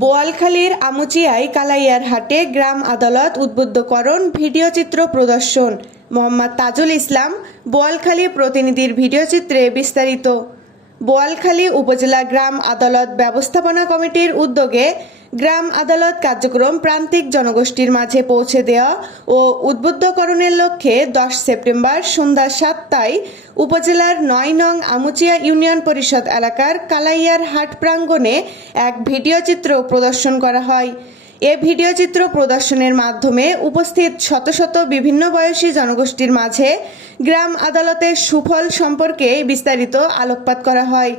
বোয়ালখালীর আমুচিয়ায় কালাইয়ার হাটে গ্রাম আদালত উদ্বুদ্ধকরণ ভিডিওচিত্র প্রদর্শন। মোহাম্মদ তাজুল ইসলাম, বোয়ালখালী প্রতিনিধির ভিডিওচিত্রে বিস্তারিত। বোয়ালখালী উপজেলা গ্রাম আদালত ব্যবস্থাপনা কমিটির উদ্যোগে গ্রাম আদালত কার্যক্রম প্রান্তিক জনগোষ্ঠীর মাঝে পৌঁছে দেওয়া ও উদ্বুদ্ধকরণের লক্ষ্যে 10 সেপ্টেম্বর সন্ধ্যা 7টায় উপজেলার 9 নং আমুচিয়া ইউনিয়ন পরিষদ এলাকার কালাইয়ার হাট প্রাঙ্গণে এক ভিডিওচিত্র প্রদর্শন করা হয়। এ ভিডিওচিত্র প্রদর্শনের মাধ্যমে উপস্থিত শত শত বিভিন্ন বয়সী জনগোষ্ঠীর মাঝে গ্রাম আদালতের সুফল সম্পর্কে বিস্তারিত আলোকপাত করা হয়।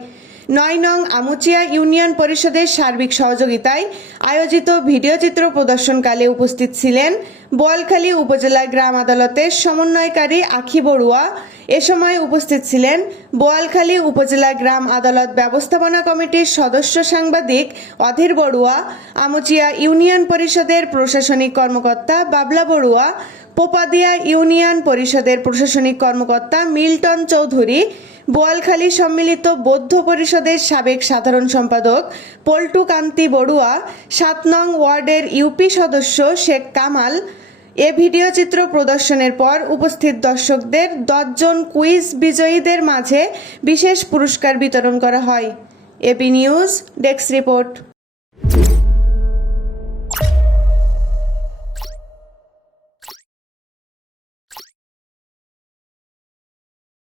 9 নং আমুচিয়া ইউনিয়ন পরিষদের সার্বিক সহযোগিতায় আয়োজিত ভিডিওচিত্র প্রদর্শনকালে উপস্থিত ছিলেন বোয়ালখালী উপজেলা গ্রাম আদালতের সমন্বয়কারী আখি বড়ুয়া। এ সময় উপস্থিত ছিলেন বোয়ালখালী উপজেলা গ্রাম আদালত ব্যবস্থাপনা কমিটির সদস্য সাংবাদিক অধীর বড়ুয়া, আমুচিয়া ইউনিয়ন পরিষদের প্রশাসনিক কর্মকর্তা বাবলা বড়ুয়া, পোপাদিয়া ইউনিয়ন পরিষদের প্রশাসনিক কর্মকর্তা মিল্টন চৌধুরী, বোয়ালখালী সম্মিলিত বৌদ্ধ পরিষদের সাবেক সাধারণ সম্পাদক পল্টু কান্তি বড়ুয়া, 7 নং ওয়ার্ডের ইউপি সদস্য শেখ কামাল। এ ভিডিওচিত্র প্রদর্শনের পর উপস্থিত দর্শকদের 10 জন কুইজ বিজয়ীদের মাঝে বিশেষ পুরস্কার বিতরণ করা হয়। AP news desk report.